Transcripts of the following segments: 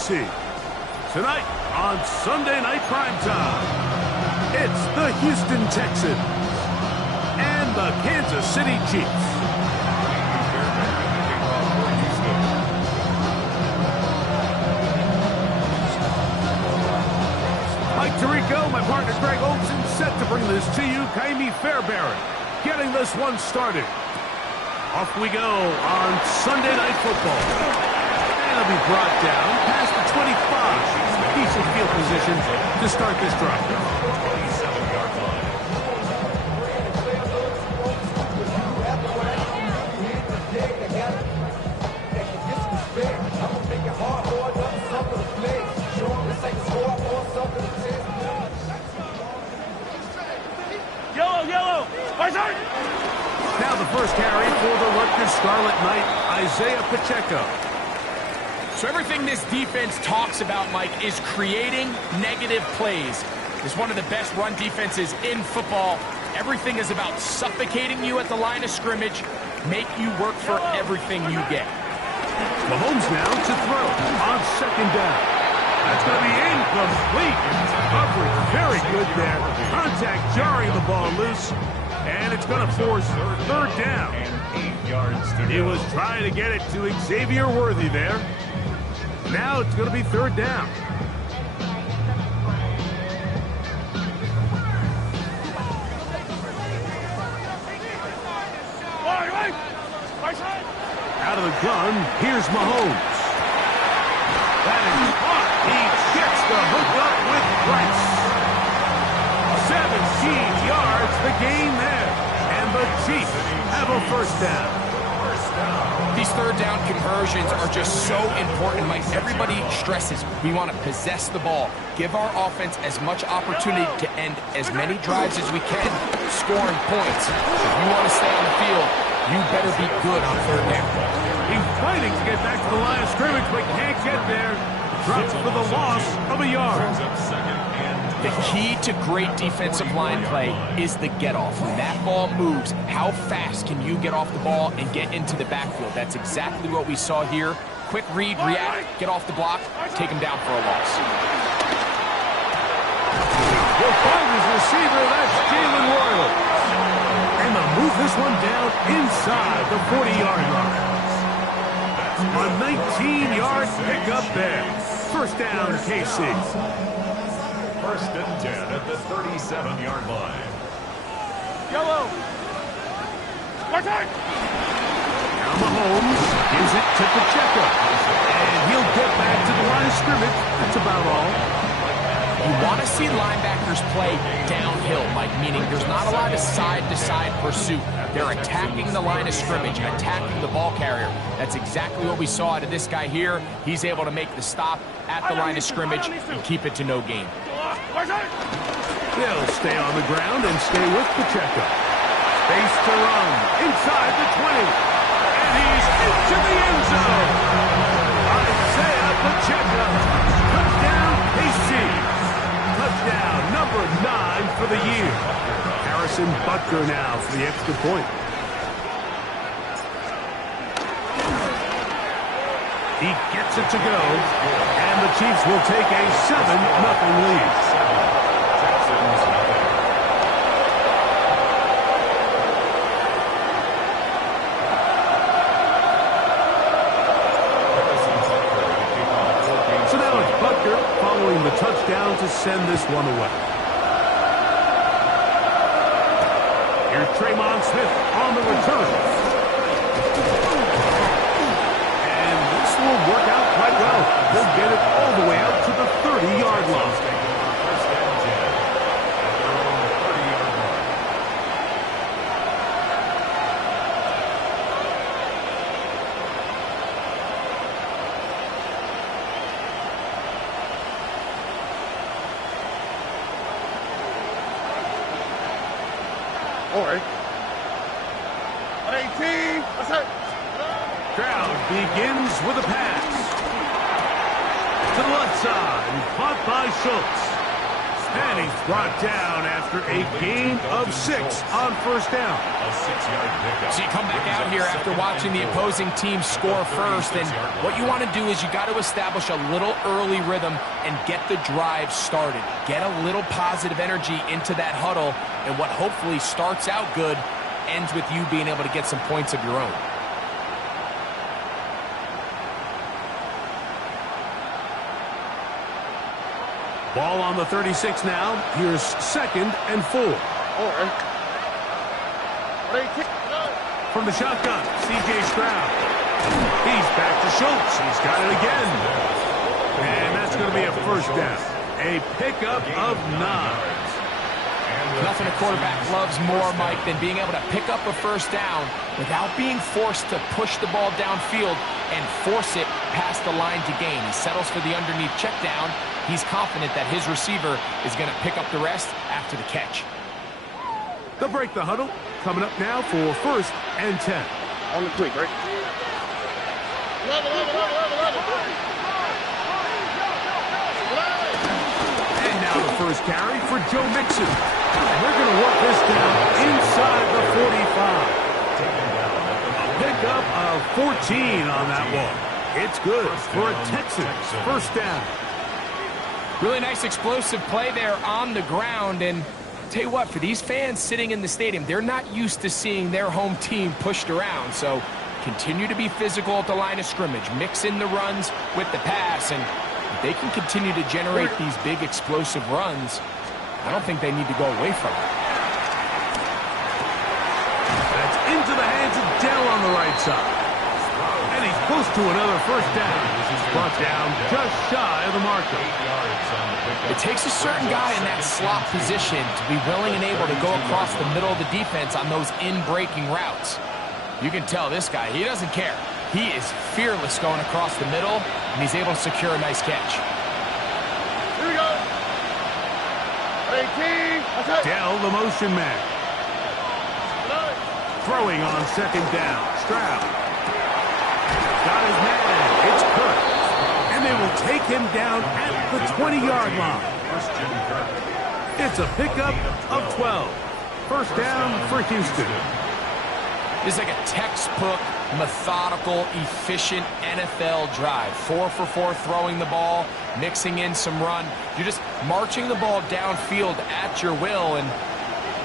KC. Tonight on Sunday Night Primetime, it's the Houston Texans and the Kansas City Chiefs. Mike Tirico, my partner Greg Olson, set to bring this to you. Kaimi Fairbairn getting this one started. Off we go on Sunday Night Football. And it'll be brought down past the 25. Decent field position to start this drive. 27-yard line. Yellow! Now the first carry for the Rutgers Scarlet Knight, Isaiah Pacheco. So everything this defense talks about, Mike, is creating negative plays. It's one of the best run defenses in football. Everything is about suffocating you at the line of scrimmage, make you work for everything you get. Mahomes now to throw on second down. That's going to be incomplete. Coverage very good there. Contact jarring the ball loose. And it's going to force third down. And 8 yards to go. He was trying to get it to Xavier Worthy there. Now it's going to be third down. Out of the gun, here's Mahomes. That is caught. He gets the hook up with Price. 17 yards, the gain there. And the Chiefs have a first down. These third down conversions are just so important, Mike. Everybody stresses we want to possess the ball, give our offense as much opportunity to end as many drives as we can, scoring points. If you want to stay on the field, you better be good on third down. He's fighting to get back to the line of scrimmage, but can't get there. Drops for the loss of a yard. The key to great defensive line play is the get-off. When that ball moves, how fast can you get off the ball and get into the backfield? That's exactly what we saw here. Quick read, react, get off the block, take him down for a loss. He'll find his receiver, that's Jalen Royal. And they'll move this one down inside the 40-yard line. A 19-yard pickup there. First down, KC. First and 10 at the 37-yard line. Yellow! Now Mahomes gives it to Pacheco. And he'll get back to the line of scrimmage. That's about all. You want to see linebackers play downhill, Mike, meaning there's not a lot of side-to-side pursuit. They're attacking the line of scrimmage, attacking the ball carrier. That's exactly what we saw out of this guy here. He's able to make the stop at the line of scrimmage and keep it to no gain. They'll stay on the ground and stay with Pacheco. Space to run inside the 20. And he's into the end zone. Isaiah Pacheco. Touchdown, KC. Touchdown number 9 for the year. Harrison Butker now for the extra point. He gets it to go. And the Chiefs will take a 7-0 lead. Following the touchdown to send this one away. Here's Tremon Smith on the return. And this will work out quite well. They'll get it all the way out to the 30-yard line. Crowd begins with a pass. To the left side, caught by Schultz. And he's brought down after a gain of 6 on first down. A 6-yard pickup. So you come back out here after watching the opposing team score first, and what you want to do is you got to establish a little early rhythm and get the drive started. Get a little positive energy into that huddle, and what hopefully starts out good ends with you being able to get some points of your own. Ball on the 36 now. Here's 2nd and 4. From the shotgun, C.J. Stroud. He's back to Schultz. He's got it again. And that's going to be a first down. A pickup of 9. Nothing a quarterback loves more, Mike, than being able to pick up a first down without being forced to push the ball downfield and force it past the line to gain. He settles for the underneath check down. He's confident that his receiver is going to pick up the rest after the catch. They'll break the huddle. Coming up now for 1st and 10. On the tweak, right? And now the first carry for Joe Mixon. And they're going to work this down inside the 45. A pickup of 14 on that one. It's good for a Texans first down. Really nice explosive play there on the ground, and tell you what, for these fans sitting in the stadium, they're not used to seeing their home team pushed around, so continue to be physical at the line of scrimmage, mix in the runs with the pass, and if they can continue to generate these big explosive runs, I don't think they need to go away from it. That's into the hands of Dell on the right side. And he's close to another first down. Brought down just shy of the marker. It takes a certain guy in that slot position to be willing and able to go across the middle of the defense on those in-breaking routes. You can tell this guy, he doesn't care. He is fearless going across the middle, and he's able to secure a nice catch. Here we go. 18. Dell, the motion man. Throwing on 2nd down. Stroud. Got his man. It's Kirk. And they will take him down at the 20-yard line. It's a pickup of 12. First down for Houston. This is like a textbook, methodical, efficient NFL drive. 4 for 4 throwing the ball, mixing in some run. You're just marching the ball downfield at your will, and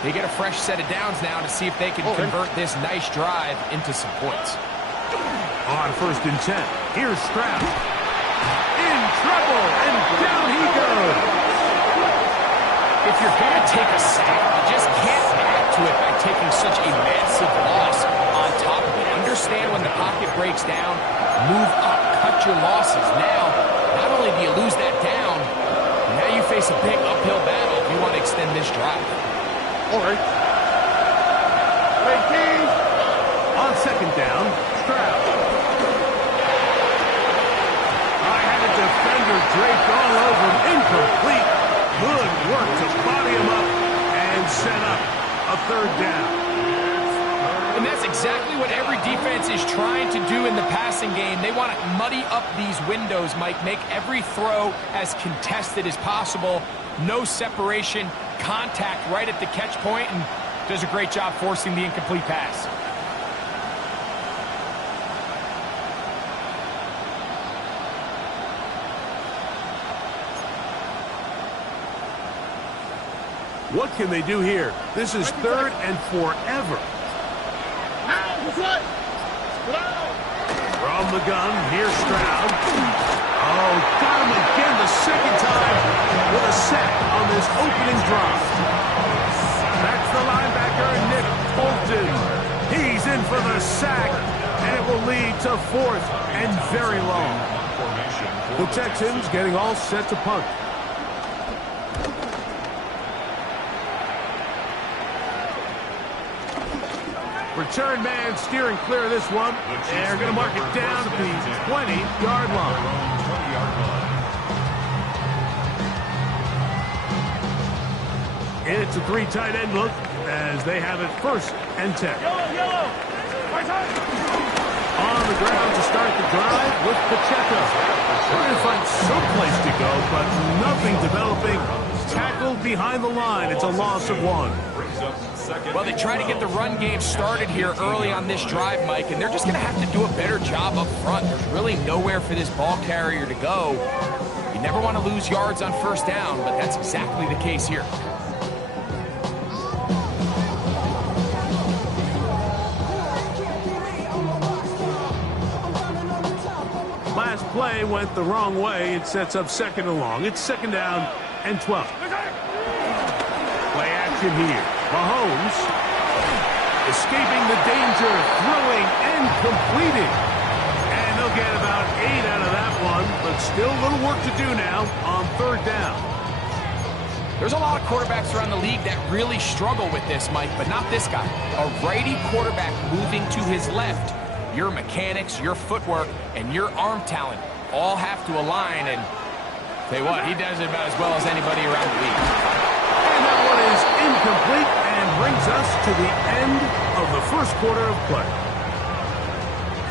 they get a fresh set of downs now to see if they can convert this nice drive into some points. On 1st and 10, here's Stroud. In trouble, and down he goes. If you're going to take a sack, you just can't add to it by taking such a massive loss on top of it. Understand when the pocket breaks down, move up, cut your losses. Now, not only do you lose that down, now you face a big uphill battle if you want to extend this drive. All right. 18. On 2nd down, Stroud. I had a defender draped all over him. Incomplete. Good work to body him up and set up a 3rd down. And that's exactly what every defense is trying to do in the passing game. They want to muddy up these windows, Mike, make every throw as contested as possible. No separation, contact right at the catch point, and does a great job forcing the incomplete pass. What can they do here? This is 3rd and forever. From the gun, here's Stroud. Oh, got him again the 2nd time with a sack on this opening drive. That's the linebacker, Nick Bolton. He's in for the sack, and it will lead to 4th and very long. The Texans getting all set to punt. Return man steering clear of this one. They're going to mark it down at the 20-yard line. It's a 3 tight end look as they have it 1st and 10. Yellow. On the ground to start the drive with Pacheco. Trying to find some place to go, but nothing developing. Tackled behind the line. It's a loss of 1. Well, they try to get the run game started here early on this drive, Mike, and they're just going to have to do a better job up front. There's really nowhere for this ball carrier to go. You never want to lose yards on first down, but that's exactly the case here. Last play went the wrong way. It sets up 2nd and long. It's 2nd down and 12. Play action here. Mahomes escaping the danger, throwing and completing. And they'll get about 8 out of that one, but still a little work to do now on 3rd down. There's a lot of quarterbacks around the league that really struggle with this, Mike, but not this guy. A righty quarterback moving to his left. Your mechanics, your footwork, and your arm talent all have to align, and tell you what, he does it about as well as anybody around the league. And that one is incomplete and brings us to the end of the first quarter of play.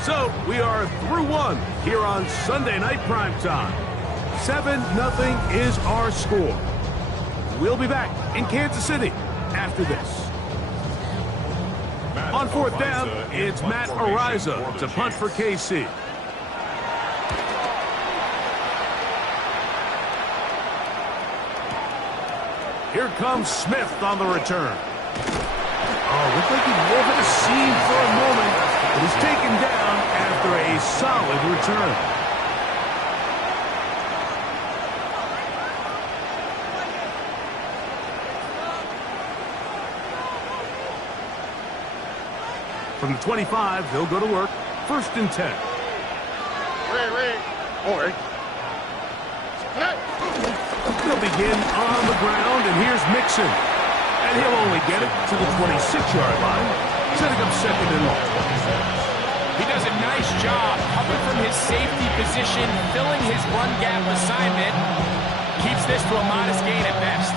So we are through 1 here on Sunday Night Primetime. 7-0 is our score. We'll be back in Kansas City after this. On 4th down, it's Matt Ariza to punt for KC. Here comes Smith on the return. Oh, looked like he moved a seam for a moment, but he's taken down after a solid return. From the 25, they'll go to work. 1st and 10. They'll begin on the ground, and here's Mixon. And he'll only get it to the 26-yard line, setting up 2nd and long. He does a nice job coming from his safety position, filling his run gap assignment. Keeps this to a modest gain at best.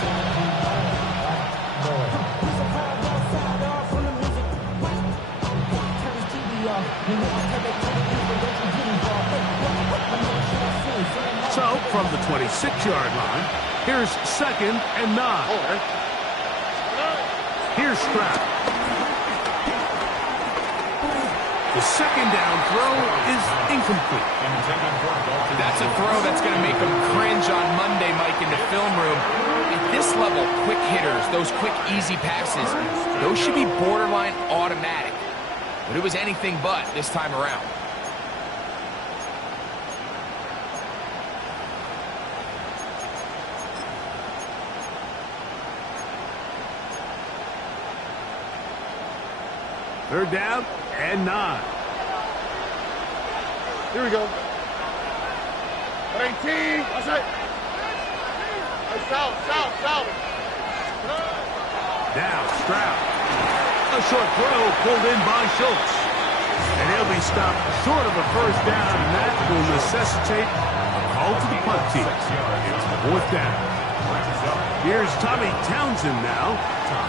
So, from the 26-yard line, here's 2nd and 9. Here's Stroud. The 2nd down throw is incomplete. That's a throw that's going to make them cringe on Monday, Mike, in the film room. At this level, quick hitters, those quick, easy passes, those should be borderline automatic. But it was anything but this time around. Third down and 9. Here we go. 18. That's it. South. Now Stroud. A short throw pulled in by Schultz. And he'll be stopped short of a 1st down, and that will necessitate a call to the punt team. It's 4th down. Here's Tommy Townsend now,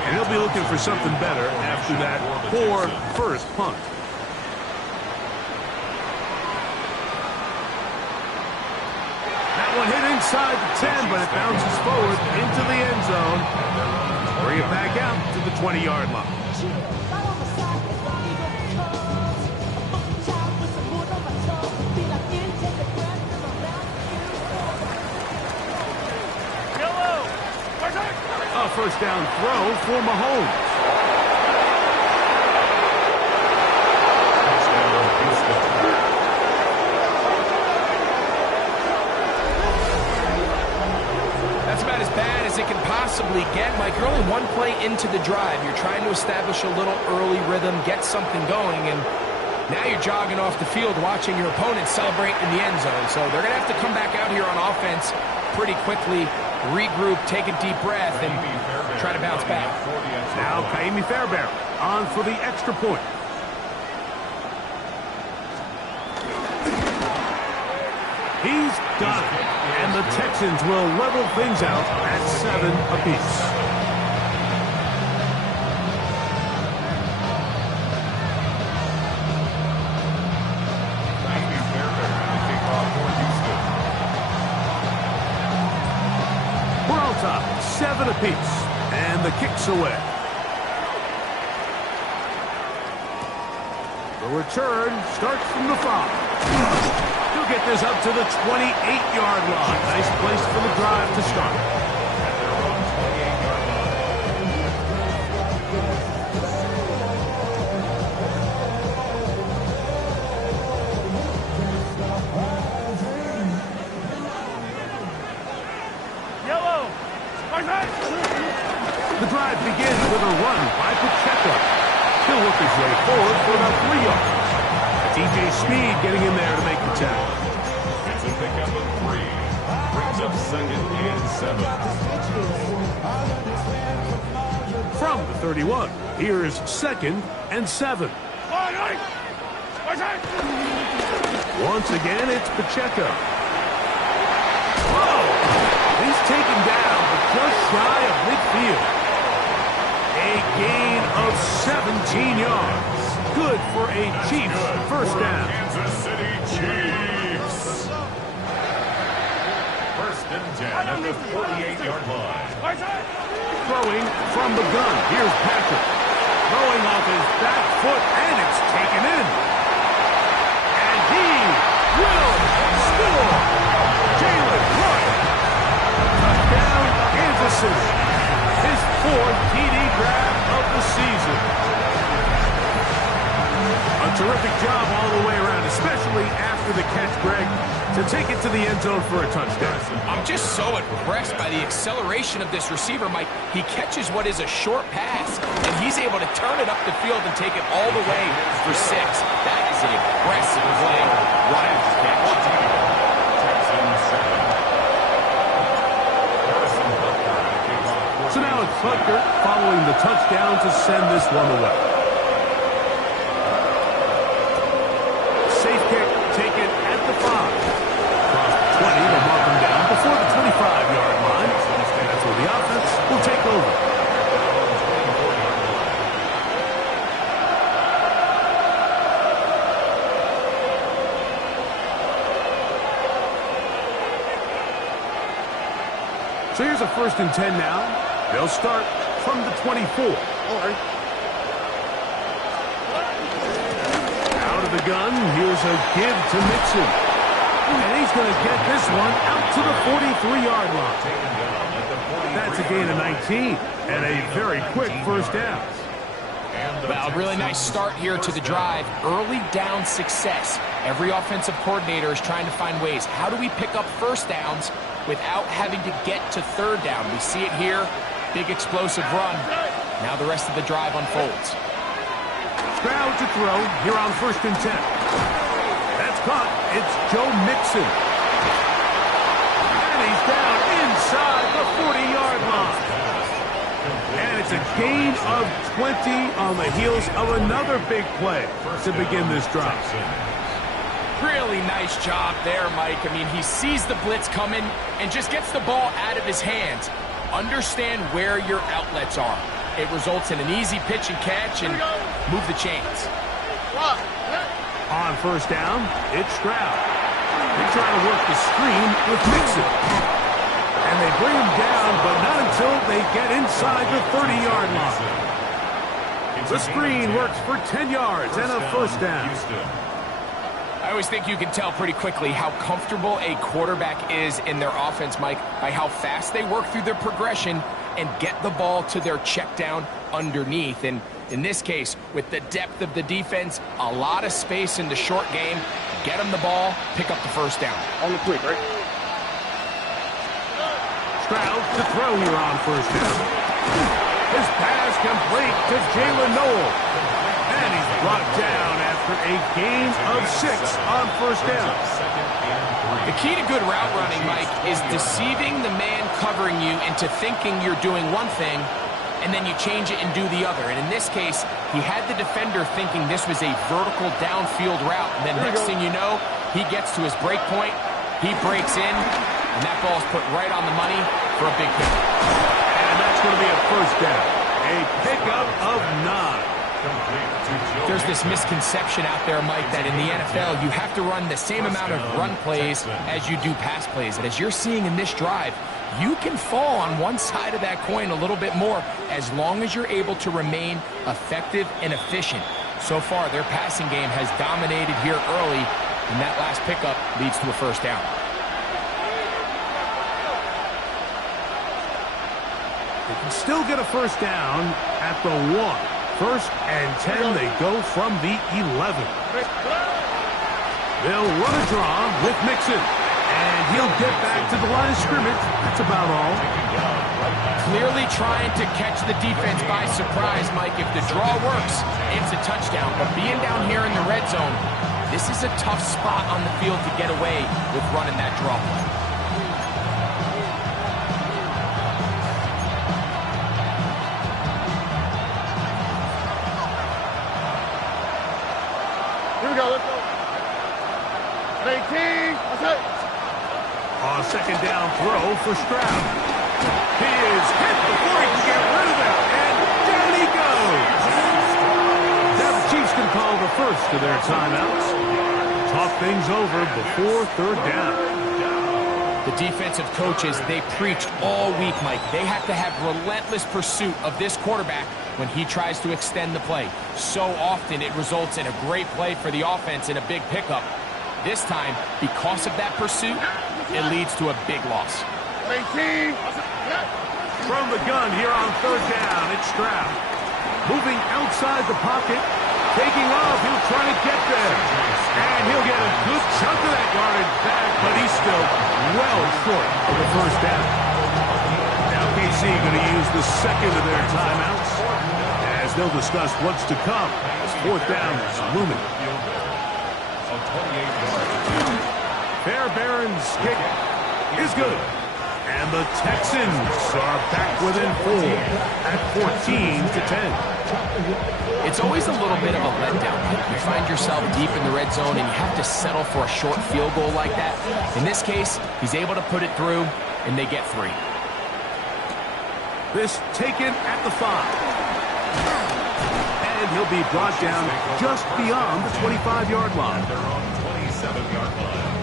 and he'll be looking for something better after that poor first punt. That one hit inside the 10, but it bounces forward into the end zone. Bring it back out to the 20-yard line. A 1st down throw for Mahomes. That's about as bad as it can possibly get, Mike. You're only 1 play into the drive. You're trying to establish a little early rhythm, get something going, and now you're jogging off the field watching your opponent celebrate in the end zone. So they're going to have to come back out here on offense pretty quickly, regroup, take a deep breath, and try to bounce back. Now Kaimi Fairbairn on for the extra point. He's got it, and the Texans will level things out at 7 apiece. tie, 7 apiece, and the kick's away. The return starts from the 5. He'll get this up to the 28-yard line. Nice place for the drive to start. The drive begins with a run by Pacheco. He'll work his way forward for about 3 yards. That's E.J. Speed getting in there to make the tackle. It's a pickup of 3. Brings up 2nd and 7. From the 31, here's 2nd and 7. Once again, it's Pacheco. Whoa! He's taken down, but just shy of midfield. A gain of 17 yards. Good for a Chiefs first down. Kansas City Chiefs. 1st and 10 at the 48-yard line. Throwing from the gun. Here's Patrick. Throwing off his back foot, and it's taken in. And he will score. Jalen Clark. Touchdown, Kansas City. His 4th TD grab of the season. A terrific job all the way around, especially after the catch, Greg, to take it to the end zone for a touchdown. I'm just so impressed by the acceleration of this receiver, Mike. He catches what is a short pass, and he's able to turn it up the field and take it all the way for 6. That is an impressive play. Right off the catch. So now it's Butker following the touchdown to send this one away. Safe kick taken at the 5. Across the 20, they'll mark him down before the 25-yard line. That's where the offense will take over. So here's a 1st and 10 now. They'll start from the 24. Out of the gun, here's a give to Mixon. And he's going to get this one out to the 43-yard line. That's a gain of 19 and a very quick first down. Well, really nice start here to the drive. Early down success. Every offensive coordinator is trying to find ways. How do we pick up first downs without having to get to 3rd down? We see it here. Big explosive run. Now the rest of the drive unfolds. Stroud to throw here on 1st and 10. That's caught. It's Joe Mixon. And he's down inside the 40-yard line. And it's a gain of 20 on the heels of another big play to begin this drive. Really nice job there, Mike. I mean, he sees the blitz coming and just gets the ball out of his hands. Understand where your outlets are. It results in an easy pitch and catch and move the chains. On 1st down, it's Stroud. They try to work the screen with Mixon. And they bring him down, but not until they get inside the 30-yard line. The screen works for 10 yards and a 1st down. I always think you can tell pretty quickly how comfortable a quarterback is in their offense, Mike, by how fast they work through their progression and get the ball to their check down underneath. And in this case, with the depth of the defense, a lot of space in the short game, get them the ball, pick up the 1st down. On the quick, right? Stroud to throw here on 1st down. His pass complete to Jalen Noel. And he's brought down after a gain of 6 on 1st down. The key to good route running, Mike, is deceiving the man covering you into thinking you're doing one thing, and then you change it and do the other. And in this case, he had the defender thinking this was a vertical downfield route. And then next thing you know, he gets to his break point, he breaks in, and that ball's put right on the money for a big hit. And that's going to be a 1st down. A pickup of 9. There's this misconception out there, Mike, that in the NFL, you have to run the same amount of run plays as you do pass plays. And as you're seeing in this drive, you can fall on one side of that coin a little bit more as long as you're able to remain effective and efficient. So far, their passing game has dominated here early, and that last pickup leads to a first down. They can still get a first down at the 1. First and 10, they go from the 11. They'll run a draw with Mixon, and he'll get back to the line of scrimmage. That's about all. Clearly trying to catch the defense by surprise, Mike. If the draw works, it's a touchdown. But being down here in the red zone, this is a tough spot on the field to get away with running that draw play. Here we go, let's go. 18, that's it. On second down throw for Stroud. He is hit before he can get rid of it, and down he goes. Now the Chiefs can call the first of their timeouts. Talk things over before third down. The defensive coaches, they preached all week, Mike. They have to have relentless pursuit of this quarterback when he tries to extend the play. So often it results in a great play for the offense and a big pickup. This time, because of that pursuit, it leads to a big loss. 18, From the gun here on third down, it's Stroud. Moving outside the pocket, taking off, he'll try to get there. And he'll get a good chunk of that yardage back, but he's still well short of the first down. Now KC going to use the second of their timeouts as they'll discuss what's to come. Fourth down is looming. Fairbairn's kick is good. And the Texans are back within 4 at 14-10. It's always a little bit of a letdown. You find yourself deep in the red zone and you have to settle for a short field goal like that. In this case, he's able to put it through, and they get 3. This taken at the 5. And he'll be brought down just beyond the 25-yard line. They're on 27-yard line.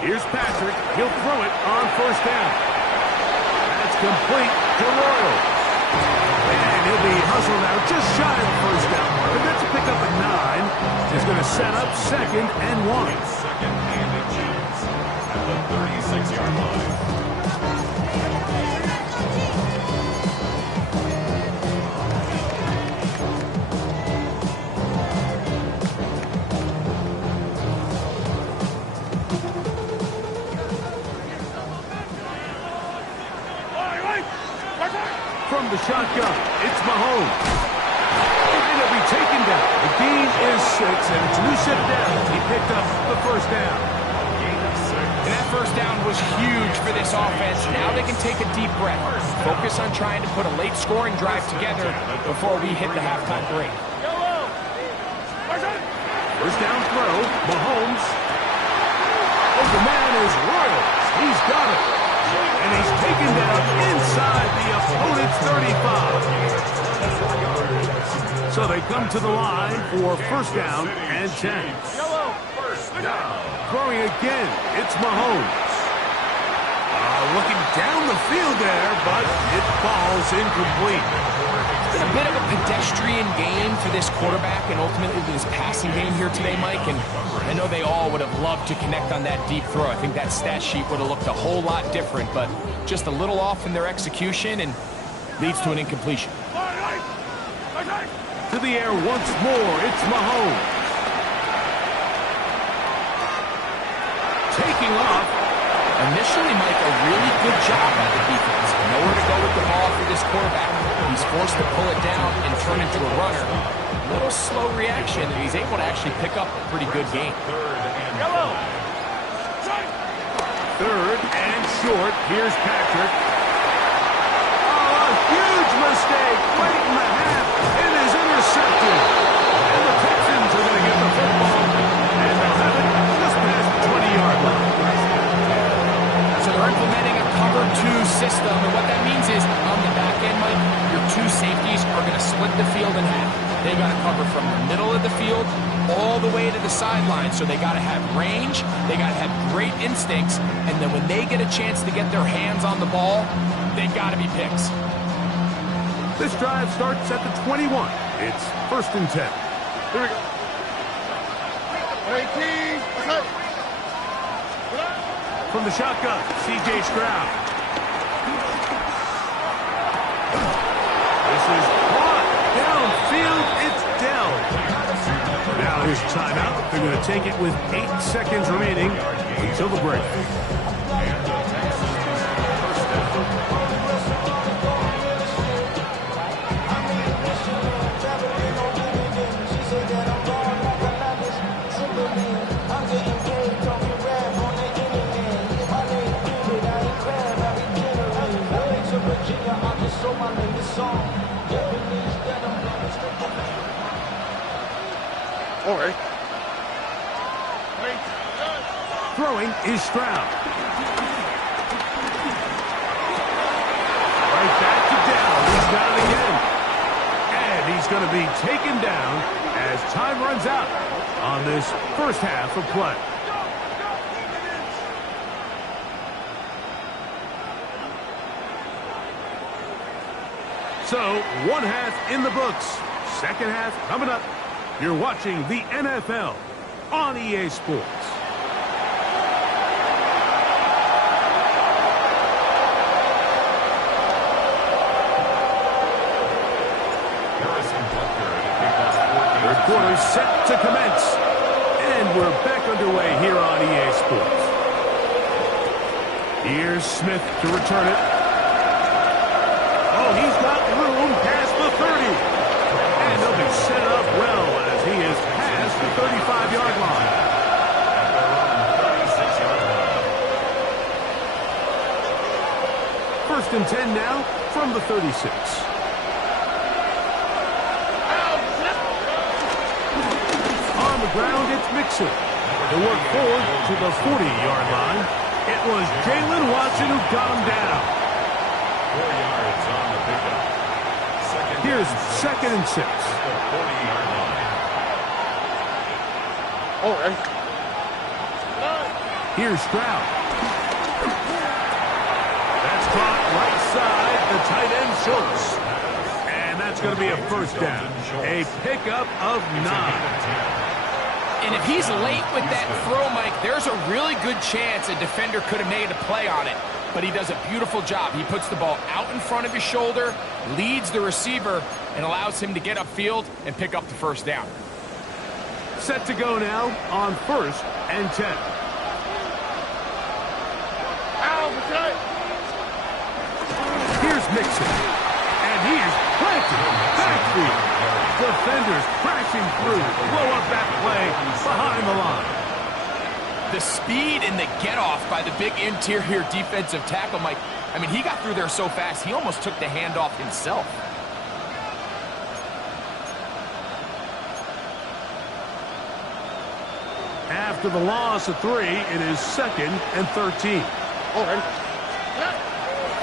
Here's Patrick. He'll throw it on first down. That's complete to Royal. And he'll be hustled out just shy of the first down mark. That's a pickup at 9. He's going to set up second and 1. Second and a chance at the 36-yard line. From the shotgun, it's Mahomes. And he'll be taken down. The gain is 6, and it's a new set down. He picked up the first down. And that first down was huge for this offense. Now they can take a deep breath. Focus on trying to put a late scoring drive together before we hit the halftime break. First down throw, Mahomes. Oh, the man is Royals. He's got it. And he's taken down inside the opponent's 35. So they come to the line for first down and 10. Throwing again, it's Mahomes. Looking down the field there, but it falls incomplete. It's been a bit of a pedestrian game for this quarterback and ultimately this passing game here today, Mike. And I know they all would have loved to connect on that deep throw. I think that stat sheet would have looked a whole lot different, but just a little off in their execution and leads to an incompletion. To the air once more, it's Mahomes. Taking off. Initially, Mike, a really good job by the defense. Nowhere to go with the ball for this quarterback. He's forced to pull it down and turn into a runner. A little slow reaction, and he's able to actually pick up a pretty good game. Third and short. Here's Patrick. Oh, a huge mistake. Late in the half. It is intercepted. And the Texans system, and what that means is on the back end, Mike, your two safeties are going to split the field in half. They got to cover from the middle of the field all the way to the sideline, so they got to have range, they got to have great instincts, and then when they get a chance to get their hands on the ball, they got to be picks. This drive starts at the 21. It's 1st and 10. Here we go. 18. Okay. From the shotgun, C.J. Stroud. This is caught. Downfield, it's Dell. Now here's timeout. They're going to take it with 8 seconds remaining until the break. All right. Throwing is Stroud. Right back to Dell. He's got it again. And he's going to be taken down as time runs out on this first half of play. So, one half in the books. Second half coming up. You're watching the NFL on EA Sports. Third quarter set to commence. And we're back underway here on EA Sports. Here's Smith to return it. Oh, he's got room past the 30. And they'll be set up well as he is past the 35-yard line. First and 10 now from the 36. On the ground, it's Mixon. They work forward to the 40-yard line. It was Jalen Watson who got him down. 4 yards on the pickup. Here's 2nd and 6. 40-yard line. All right. Here's Stroud. That's caught right side, the tight end Schultz. And that's going to be a first down. A pickup of 9. And if he's late with that throw, Mike, there's a really good chance a defender could have made a play on it. But he does a beautiful job. He puts the ball out in front of his shoulder, leads the receiver, and allows him to get upfield and pick up the first down. Set to go now on 1st and 10. Here's Mixon. And he is planted backfield. Defenders crashing through. Blow up that play behind the line. The speed and the get-off by the big interior defensive tackle, Mike. I mean, he got through there so fast, he almost took the handoff himself. After the loss of 3, it is 2nd and 13. All right.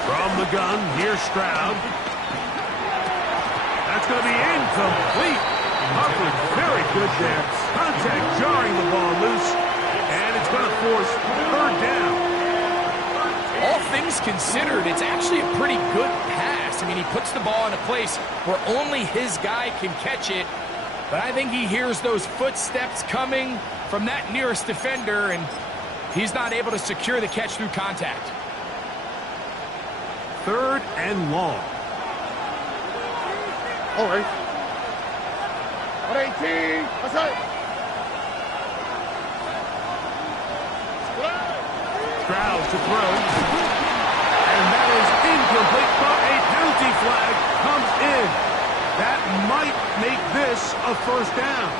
From the gun, here's Stroud. That's going to be incomplete. Coverage very good there. Contact jarring the ball loose. And it's going to force 3rd down. All things considered, it's actually a pretty good pass. I mean, he puts the ball in a place where only his guy can catch it. But I think he hears those footsteps coming from that nearest defender, and he's not able to secure the catch through contact. 3rd and long. All right. 18. That's it. Stroud to throw. And that is incomplete, but a penalty flag comes in. That might make this a first down.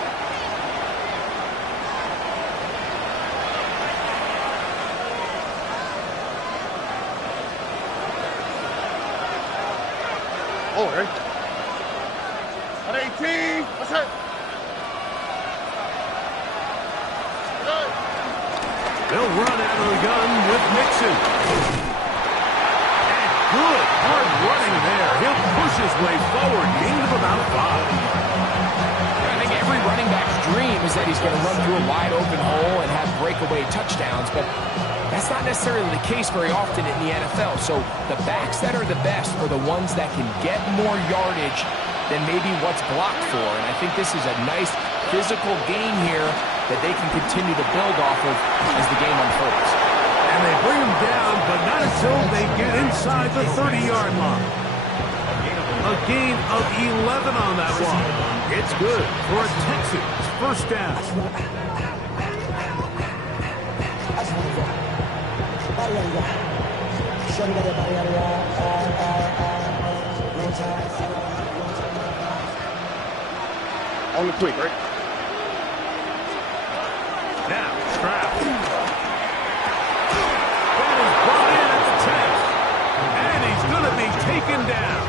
All right. 18. That's it. They'll run out of the gun with Mixon. And Good hard running there. He'll push his way forward. Gain of about 5. I think every running back's dream is that he's going to run through a wide open hole and have breakaway touchdowns, but that's not necessarily the case very often in the NFL. So the backs that are the best are the ones that can get more yardage than maybe what's blocked for. And I think this is a nice physical gain here that they can continue to build off of as the game unfolds. And they bring him down, but not until they get inside the 30-yard line. A gain of 11 on that one. It's good for a Texans first down. On the tweak, right? Now, Stroud. That is brought in at the 10. And he's going to be taken down.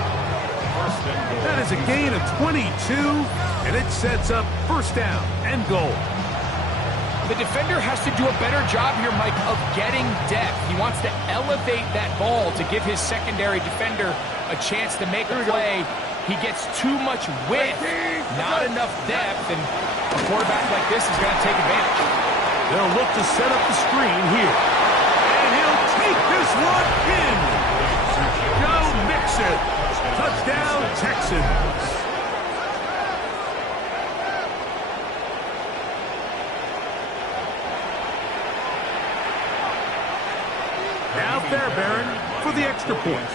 That is a gain of 22, and it sets up first down and goal. The defender has to do a better job here, Mike, of getting depth. He wants to elevate that ball to give his secondary defender a chance to make a play. He gets too much width, not enough depth, and a quarterback like this is going to take advantage. They'll look to set up the screen here. And he'll take this one in. Go Mixon. Touchdown, Texans. Now Fairbairn for the extra point.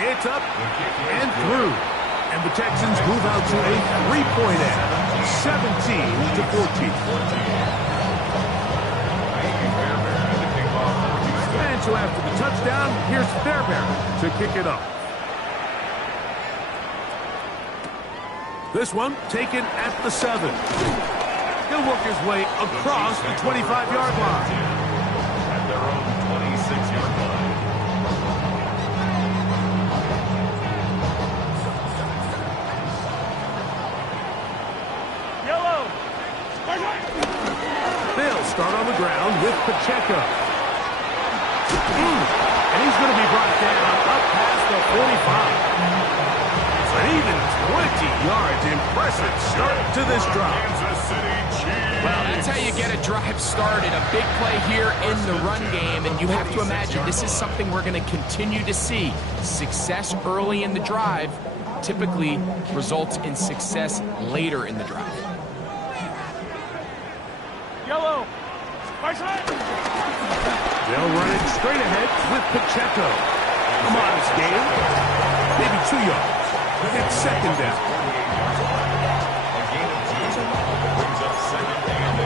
It's up and through. And the Texans move out to a 3-point ad, 17-14. And so after the touchdown, here's Fairbairn to kick it up. This one taken at the 7. He'll work his way across the 25-yard line. At their own 26-yard line. They'll start on the ground with Pacheco. And he's going to be brought down up past the 45. But even 20 yards. Impressive start to this drive. Well, that's how you get a drive started. A big play here in the run game. And you have to imagine this is something we're going to continue to see. Success early in the drive typically results in success later in the drive. Yellow. They'll run it straight ahead with Pacheco. A modest gain. Maybe 2 yards. It's second down. A gain of 2 brings up second and 8.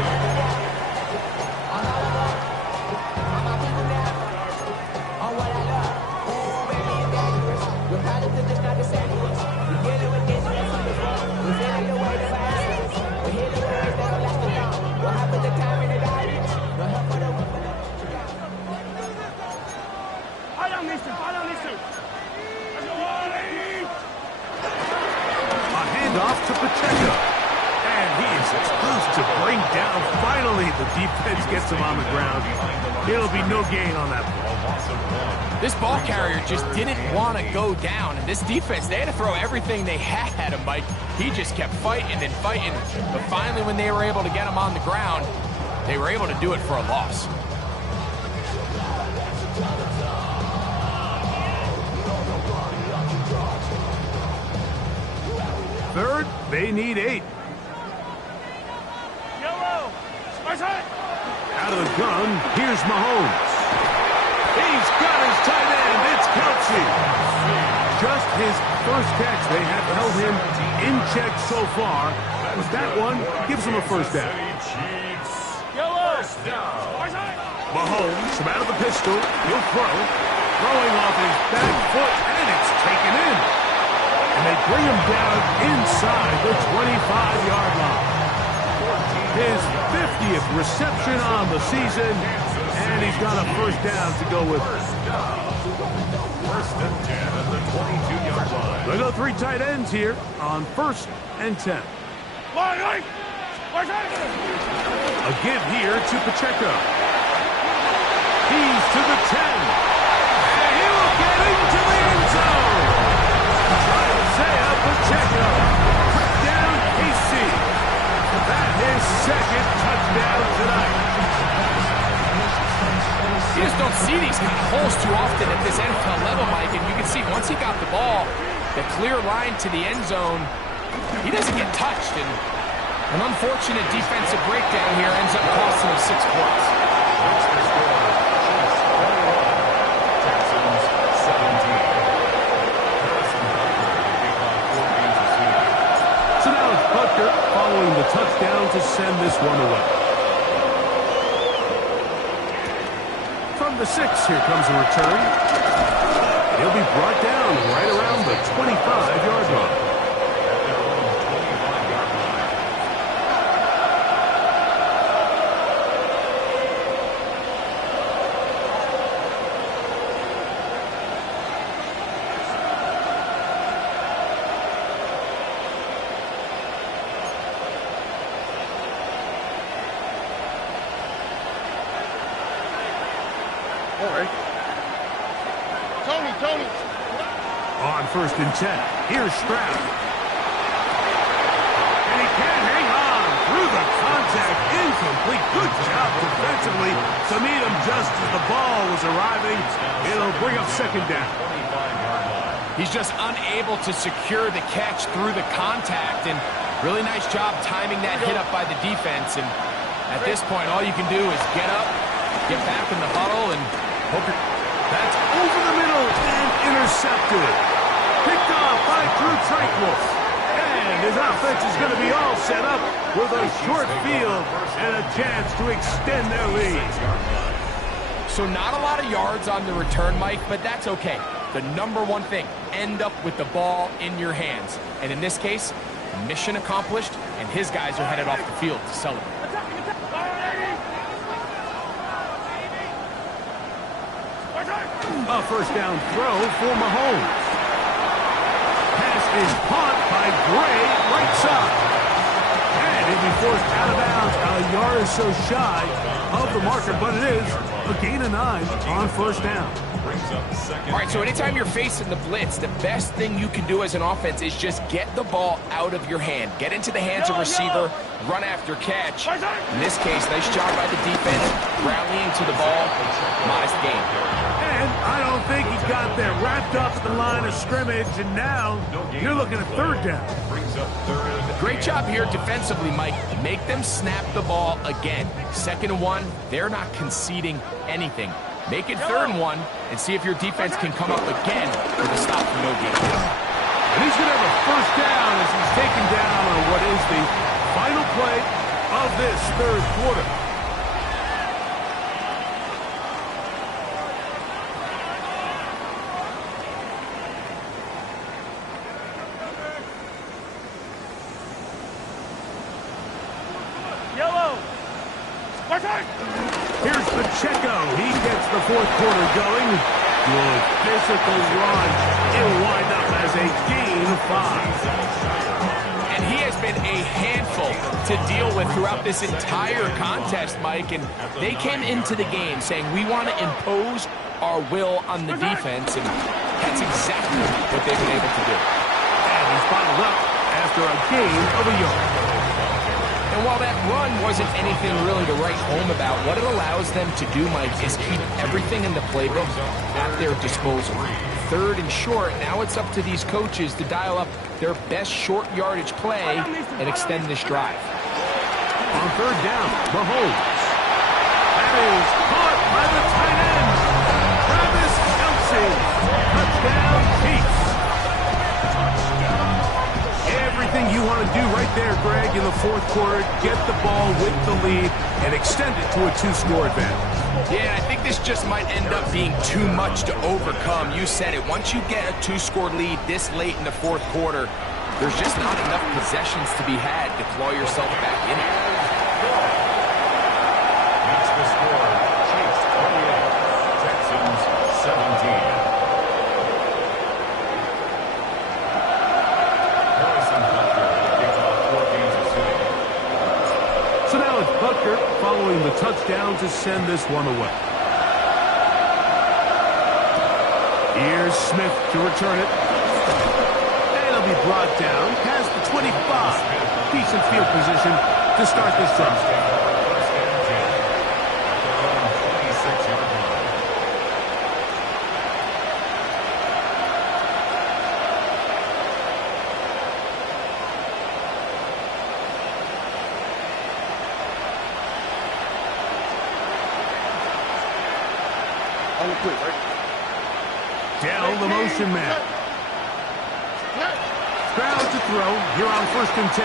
A handoff to Pacheco. And he is supposed to bring down. Finally, the defense gets him on the ground. It'll be no gain on that play. This ball carrier just didn't want to go down. And this defense, they had to throw everything they had at him, Mike. He just kept fighting and fighting. But finally, when they were able to get him on the ground, they were able to do it for a loss. Third, they need 8. Yellow. Out of the gun, here's Mahomes. He's got his tight end. It's Kelsey. Just his first catch. They have held him in check so far. But that one gives him a first down. Mahomes from out of the pistol. He'll throw. Throwing off his back foot, and it's taken in. And they bring him down inside the 25-yard line. His 50th reception on the season, and he's got a first down to go with it. First and 10 at the 22-yard line. They go 3 tight ends here on first and 10. A give here to Pacheco. 10. And he will get into the end zone. Isaiah Pacheco. Touchdown, KC. That is second touchdown tonight. You just don't see these kind of holes too often at this NFL level, Mike, and you can see once he got the ball, the clear line to the end zone, he doesn't get touched, and an unfortunate defensive breakdown here ends up costing him 6 points. So now it's Butker following the touchdown to send this one away. From the 6, here comes a return. He'll be brought down right around the 25-yard line. Tony. On 1st and 10, here's Stroud. And he can't hang on through the contact. Incomplete. Good job defensively to meet him just as the ball was arriving. It'll bring up 2nd down. He's just unable to secure the catch through the contact, and really nice job timing that hit up by the defense. And at this point, all you can do is get up, get back in the huddle, and hope you're... That's over the middle and intercepted. Picked off by Drew Tranquill. And his offense is going to be all set up with a short field and a chance to extend their lead. So not a lot of yards on the return, Mike, but that's okay. The number one thing, end up with the ball in your hands. And in this case, mission accomplished, and his guys are headed off the field to celebrate. A 1st down throw for Mahomes. Pass is caught by Gray, right side. And he'll be forced out of bounds, a yard or so shy of the marker, but it is a gain of 9 on 1st down. All right, so anytime you're facing the blitz, the best thing you can do as an offense is just get the ball out of your hand. Get into the hands of receiver, run after catch. In this case, nice job by the defense, rallying to the ball, modest gain. And I don't think he got there wrapped up at the line of scrimmage, and now you're looking at 3rd down. Great job here defensively, Mike. Make them snap the ball again. 2nd and 1, they're not conceding anything. Make it 3rd and 1 and see if your defense can come up again with a stop for no gain. And he's going to have a 1st down as he's taken down on what is the final play of this 3rd quarter. Here's Pacheco. He gets the 4th quarter going. Good physical run. It'll wind up as a gain of 5. And he has been a handful to deal with throughout this entire contest, Mike. And they came into the game saying, we want to impose our will on the defense. And that's exactly what they've been able to do. And he's bottled up after a gain of a yard. And while that run wasn't anything really to write home about, what it allows them to do, Mike, is keep everything in the playbook at their disposal. 3rd and short, now it's up to these coaches to dial up their best short yardage play and extend this drive. On 3rd down, Mahomes. That is caught by the tight end, Travis Kelce. Touchdown, Chiefs. Everything you want to do right there, Greg, in the 4th quarter, get the ball with the lead and extend it to a 2-score advantage. Yeah, I think this just might end up being too much to overcome. You said it. Once you get a 2-score lead this late in the 4th quarter, there's just not enough possessions to be had to claw yourself back in it. That's the score. Chiefs 28, Texans 17. So now it's Butker following the touchdown to send this one away. Smith to return it. And it'll be brought down past the 25. Decent field position to start this drive. Down the motion man. Stroud to throw here on 1st and 10.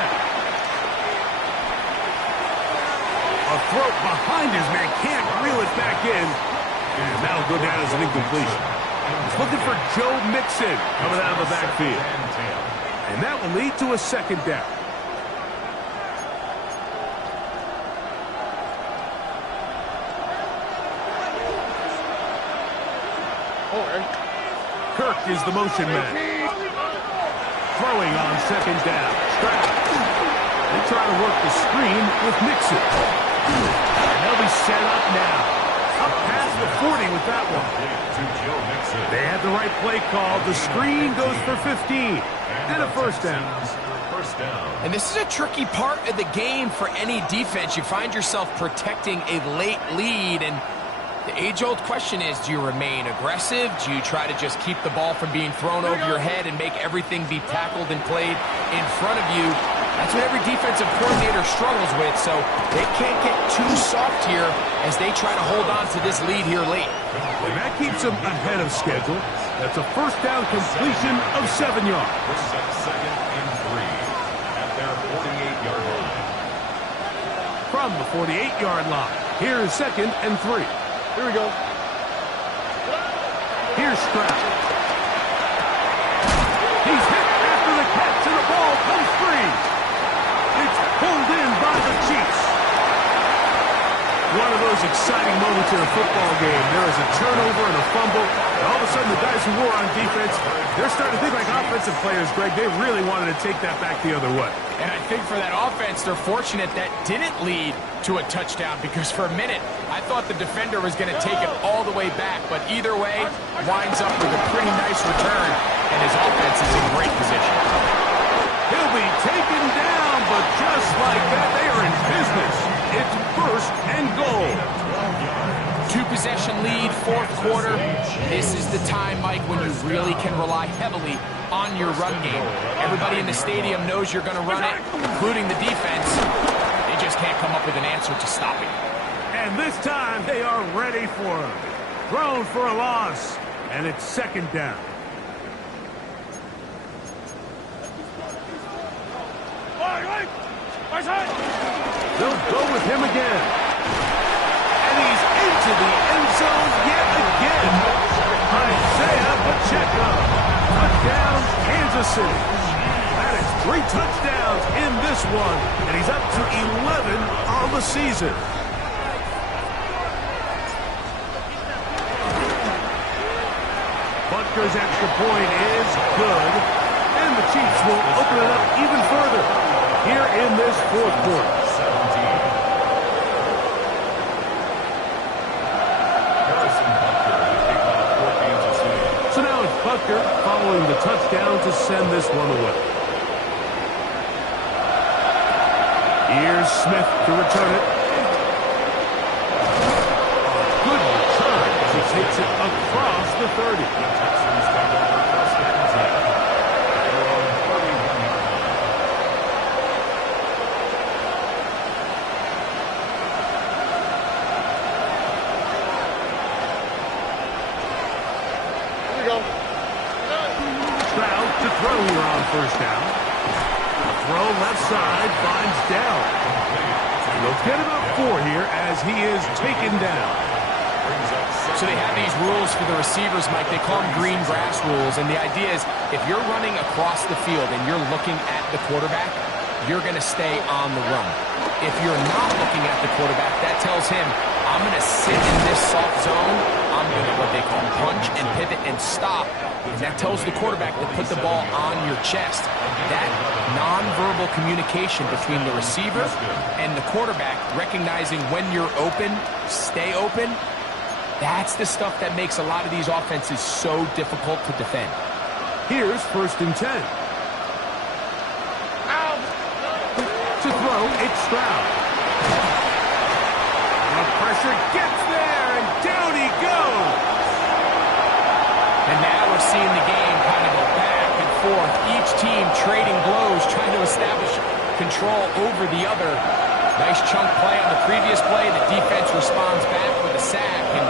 A throw behind his man, can't reel it back in. And that'll go down as an incompletion. He's looking for Joe Mixon coming out of the backfield. And that will lead to a 2nd down. Kirk is the motion man. Throwing on 2nd down. Stroud. They try to work the screen with Mixon. And they'll be set up now. Up past the 40 with that one. They had the right play call. The screen goes for 15. And a 1st down. And this is a tricky part of the game for any defense. You find yourself protecting a late lead, and the age-old question is, do you remain aggressive? Do you try to just keep the ball from being thrown over your head and make everything be tackled and played in front of you? That's what every defensive coordinator struggles with, so they can't get too soft here as they try to hold on to this lead here late. And that keeps them ahead of schedule. That's a 1st down completion of 7 yards. 2nd and 3 at their 48-yard line. From the 48-yard line, here's 2nd and 3. Here we go. Here's Stroud. He's hit after the catch, and the ball comes free. It's pulled in by the Chiefs. One of those exciting moments in a football game. There is a turnover and a fumble, and all of a sudden the guys who were on defense, they're starting to think like offensive players, Greg. They really wanted to take that back the other way. And I think for that offense, they're fortunate that didn't lead to a touchdown, because for a minute, I thought the defender was going to take it all the way back. But either way, winds up with a pretty nice return, and his offense is in great position. He'll be taken down, but just like that, they are in business. It's 1st and goal. 2-possession lead, 4th quarter. This is the time, Mike, when you really can rely heavily on your run game. Everybody in the stadium knows you're going to run it, including the defense. They just can't come up with an answer to stop it. And this time, they are ready for him. Thrown for a loss, and it's 2nd down. They'll go with him again. And he's into the end zone yet again. Isaiah Pacheco. Touchdown, Kansas City. That is 3 touchdowns in this one. And he's up to 11 on the season. Butker's extra point is good. And the Chiefs will open it up even further here in this 4th quarter. So now it's Butker following the touchdown to send this one away. Here's Smith to return it. Good return as he takes it across the 30. Throw here on 1st down. Throw left side, finds down. They'll get about 4 here as he is taken down. So they have these rules for the receivers, Mike. They call them green grass rules. And the idea is if you're running across the field and you're looking at the quarterback, you're going to stay on the run. If you're not looking at the quarterback, that tells him, I'm going to sit in this soft zone. I'm going to what they call punch and pivot and stop. And that tells the quarterback to put the ball on your chest. That nonverbal communication between the receiver and the quarterback, recognizing when you're open, stay open, That's the stuff that makes a lot of these offenses so difficult to defend. Here's 1st and 10. To throw, it's Stroud. The pressure gets there, and down he goes. And now we're seeing the game kind of go back and forth. Each team trading blows, trying to establish control over the other. Nice chunk play on the previous play. The defense responds back with a sack, and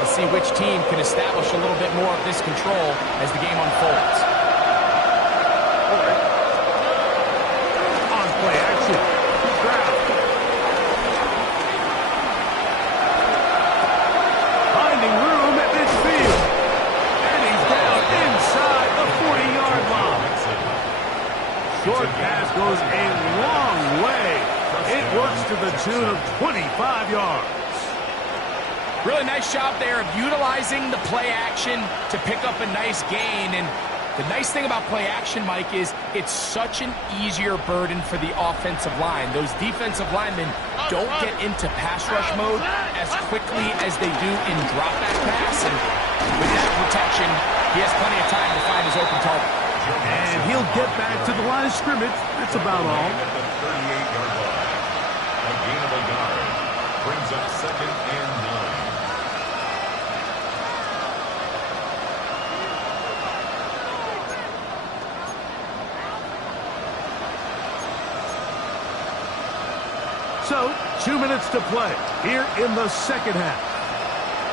we'll see which team can establish a little bit more of this control as the game unfolds. On play action. Stroud. Finding room at midfield. And he's down inside the 40-yard line. Short pass goes a long way. It works to the tune of 25 yards. Really nice job there of utilizing the play action to pick up a nice gain. And the nice thing about play action, Mike, is it's such an easier burden for the offensive line. Those defensive linemen don't get into pass rush mode as quickly as they do in drop back pass. And with that protection, he has plenty of time to find his open target. And he'll get back to the line of scrimmage. That's about all. At the 38-yard line. A gain of a yard brings up 2nd and 9. So, 2 minutes to play here in the second half.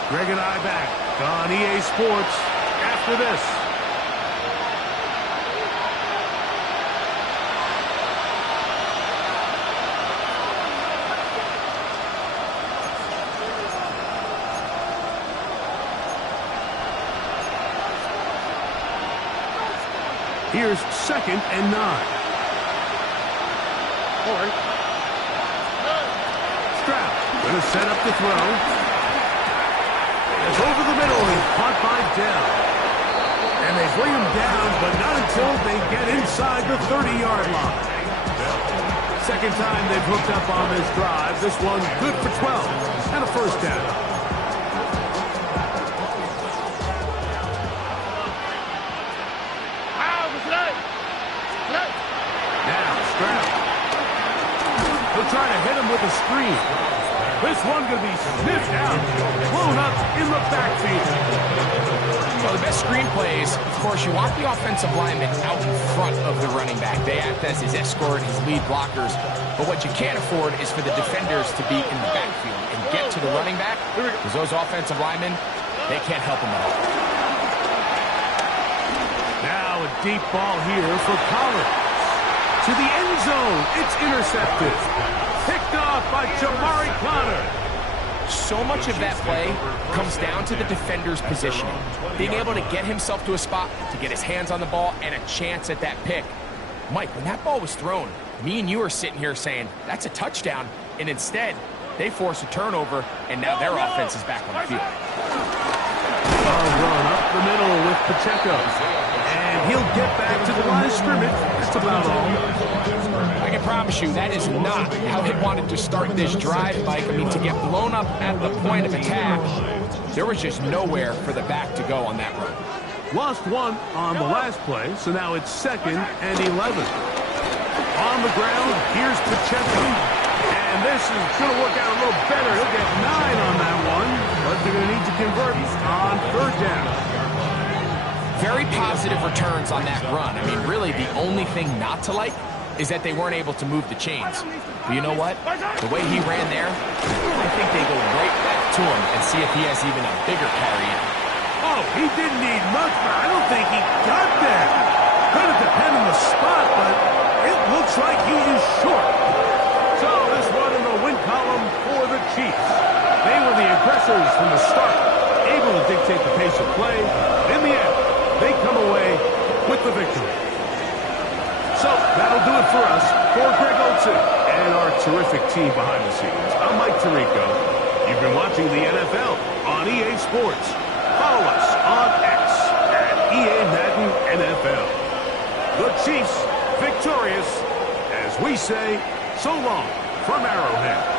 Greg and I back on EA Sports after this. Here's 2nd and 9. Stroud going to set up the throw. It's over the middle. He's caught by Dell. And they bring him down, but not until they get inside the 30-yard line. Second time they've hooked up on this drive. This one good for 12 and a first down. Trying to hit him with a screen. This one going to be sniffed out, blown up in the backfield. Well, the best screen plays, of course, you want the offensive linemen out in front of the running back. They act as his escort, his lead blockers. But what you can't afford is for the defenders to be in the backfield and get to the running back, because those offensive linemen, they can't help him at all. Now a deep ball here for Collins. To the end zone, it's intercepted. Picked off by Jamari Connor. So much of that play comes down to the defender's positioning. Being able to get himself to a spot, to get his hands on the ball, and a chance at that pick. Mike, when that ball was thrown, me and you are sitting here saying, that's a touchdown. And instead, they force a turnover, and now their offense is back on the field. Run up the middle with Pacheco. And he'll get back to the line of scrimmage. That's about all. I can promise you that is not how they wanted to start this drive, Mike. I mean, to get blown up at the point of attack, there was just nowhere for the back to go on that run. Lost one on the last play, so now it's 2nd and 11. On the ground, here's Pacheco. And this is going to work out a little better. He'll get 9 on that one, but they're going to need to convert on 3rd down. Very positive returns on that run. I mean, really, the only thing not to like is that they weren't able to move the chains. But you know what? The way he ran there, I think they go right back to him and see if he has even a bigger carry in. Oh, he didn't need much, but I don't think he got there. Could have depended on the spot, but it looks like he is short. So this one in the win column for the Chiefs. They were the aggressors from the start, able to dictate the pace of play. In the end, they come away with the victory. So that'll do it for us. For Greg Olsen and our terrific team behind the scenes, I'm Mike Tirico. You've been watching the NFL on EA Sports. Follow us on X at EA Madden NFL. The Chiefs victorious as we say so long from Arrowhead.